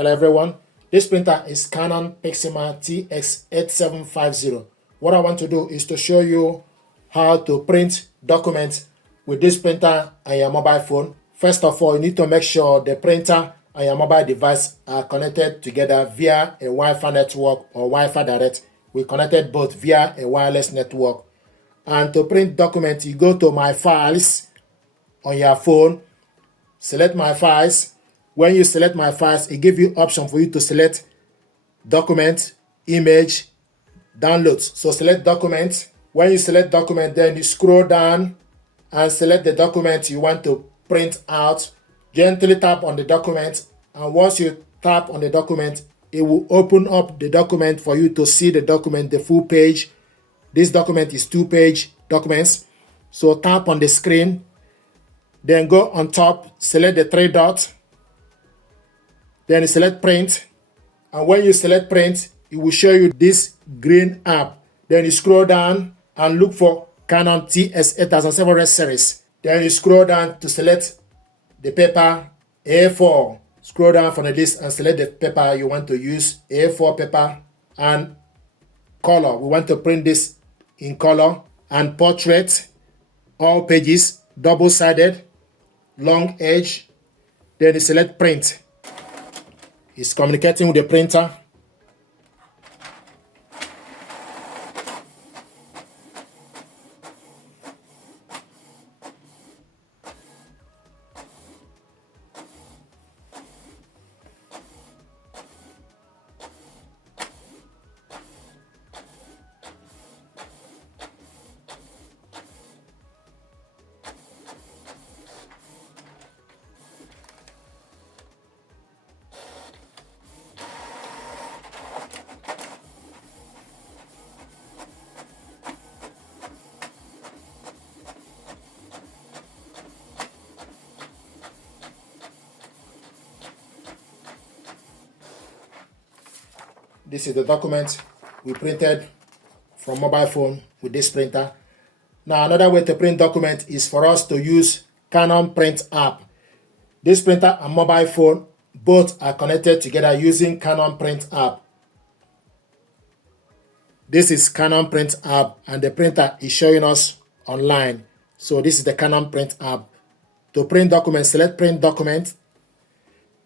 Hello everyone, this printer is Canon TS8750. What I want to do is to show you how to print documents with this printer and your mobile phone. First of all, you need to make sure the printer and your mobile device are connected together via a Wi-Fi network or Wi-Fi direct. We connected both via a wireless network. And to print documents, you go to My Files on your phone, select My Files. When you select My Files, it gives you option for you to select document, image, downloads. So select document. When you select document, then you scroll down and select the document you want to print out. Gently tap on the document, and once you tap on the document, it will open up the document for you to see the document, the full page. This document is 2-page documents. So tap on the screen, then go on top, select the 3 dots. Then you select print, and when you select print, it will show you this green app. Then you scroll down and look for Canon TS8750 series. Then you scroll down to select the paper A4. Scroll down from the list and select the paper you want to use, A4 paper, and color. We want to print this in color, and portrait, all pages, double-sided, long edge. Then you select print. It's communicating with the printer. This is the document we printed from mobile phone with this printer. Now, another way to print document is for us to use Canon PRINT app. This printer and mobile phone both are connected together using Canon PRINT app. This is Canon PRINT app, and the printer is showing us online. So this is the Canon PRINT app. To print documents, select print document.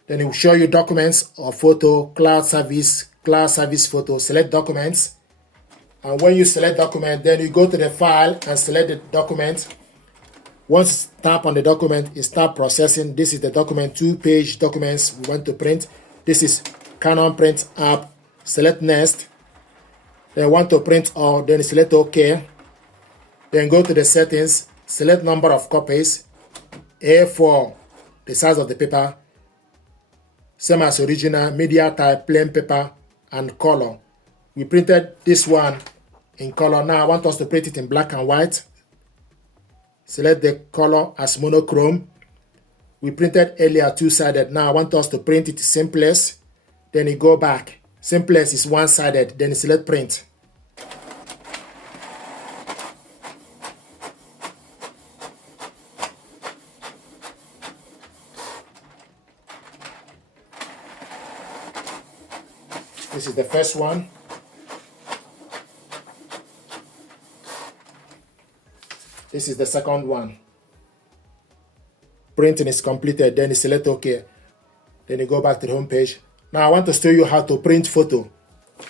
Then it will show you documents or photo, cloud service photo. Select documents, and when you select document, then you go to the file and select the document. Once tap on the document, it start processing. This is the document, 2-page documents we want to print. This is Canon PRINT app. Select next. Then want to print all, then select OK. Then go to the settings, select number of copies, A4, the size of the paper, same as original, media type, plain paper, and color. We printed this one in color. Now I want us to print it in black and white. Select the color as monochrome. We printed earlier 2-sided. Now I want us to print it simplest. Then you go back. Simplest is 1-sided. Then you select print. This is the first one. This is the second one. Printing is completed, then you select OK. Then you go back to the home page. Now I want to show you how to print photo.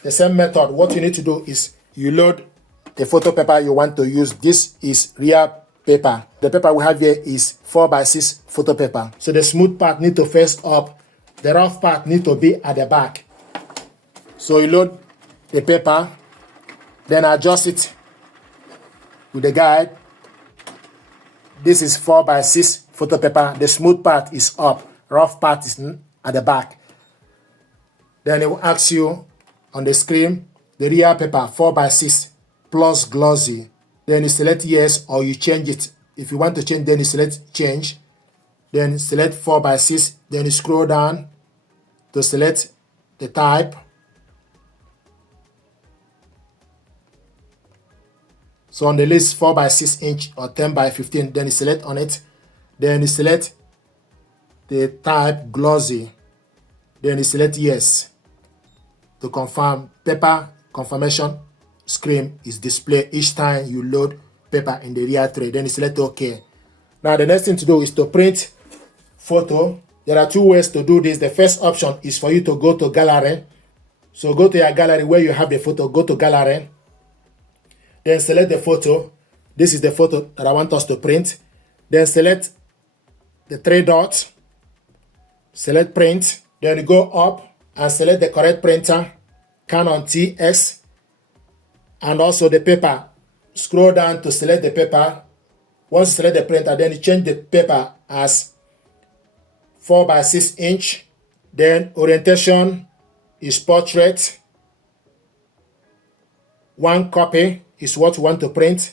The same method. What you need to do is you load the photo paper you want to use. This is real paper. The paper we have here is 4x6 photo paper. So the smooth part need to face up. The rough part need to be at the back. So you load the paper, then adjust it with the guide. This is 4x6 photo paper. The smooth part is up, rough part is at the back. Then it will ask you on the screen, the real paper 4x6 plus glossy. Then you select yes, or you change it. If you want to change, then you select change. Then select 4x6. Then you scroll down to select the type. So on the list 4x6 inch or 10x15, then you select on it. Then you select the type glossy. Then you select yes to confirm. Paper confirmation screen is displayed each time you load paper in the rear tray. Then you select OK. Now the next thing to do is to print photo. There are two ways to do this. The first option is for you to go to gallery. So go to your gallery where you have the photo, go to gallery. Then select the photo. This is the photo that I want us to print. Then select the three dots. Select print. Then you go up and select the correct printer, Canon TX, and also the paper. Scroll down to select the paper. Once you select the printer, then you change the paper as 4x6 inch. Then orientation is portrait. 1 copy is what you want to print.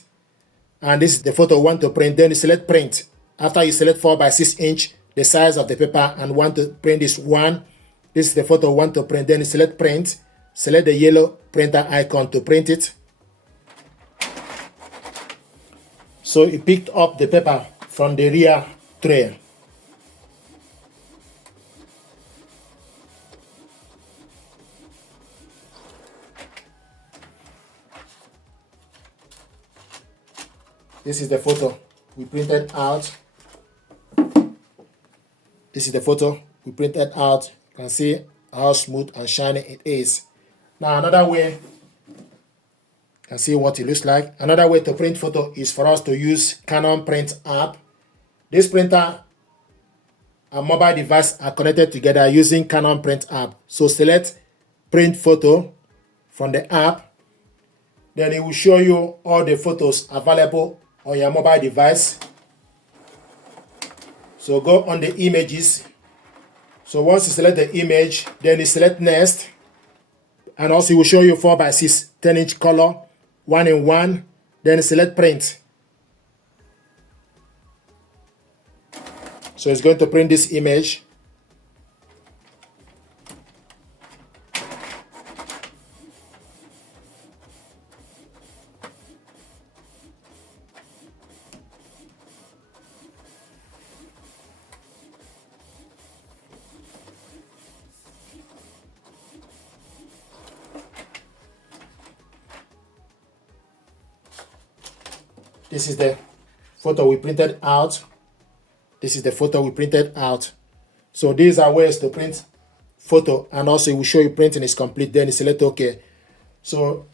And this is the photo you want to print. Then you select print. After you select 4x6 inch, the size of the paper, and want to print is 1. This is the photo you want to print. Then you select print. Select the yellow printer icon to print it. So you picked up the paper from the rear tray. This is the photo we printed out. This is the photo we printed out. You can see how smooth and shiny it is. Now another way, you can see what it looks like. Another way to print photo is for us to use Canon PRINT app. This printer and mobile device are connected together using Canon PRINT app. So select print photo from the app. Then it will show you all the photos available on your mobile device. So go on the images. So once you select the image, then you select next. And also it will show you 4x6 10-inch color, 1-in-1. Then select print. So it's going to print this image. This is the photo we printed out. This is the photo we printed out. So these are ways to print photo, and also it will show you printing is complete. Then you select OK. So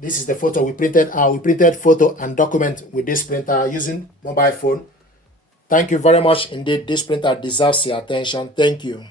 this is the photo we printed out. We printed photo and document with this printer using mobile phone. Thank you very much indeed. This printer deserves your attention. Thank you.